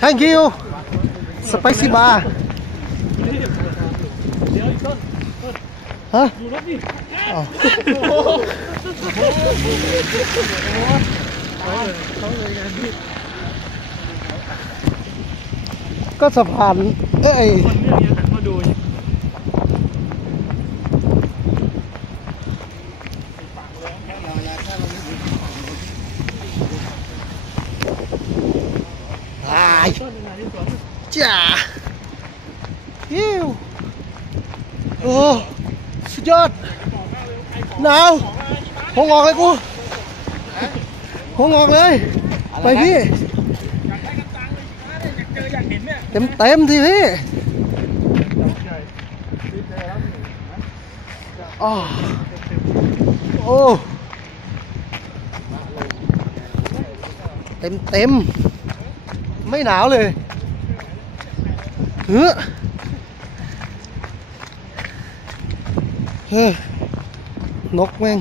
thank you spicy bar ฮะอ้าวก็สะพานเอ้ย คนเรื่องยังหันมาดูอยู่ ตาย ต้นยังไงที่สวน จ้าฮิวโอ้สุดยอดหนาวหงออกเลยกูหงออกเลย ไปพี่เจออยากเห็นเนี่ยเต็มเต็มๆทีพี่อ้าวโอ้เต็มเต็มๆไม่หนาวเลย เฮ้อเฮ้อนกแม่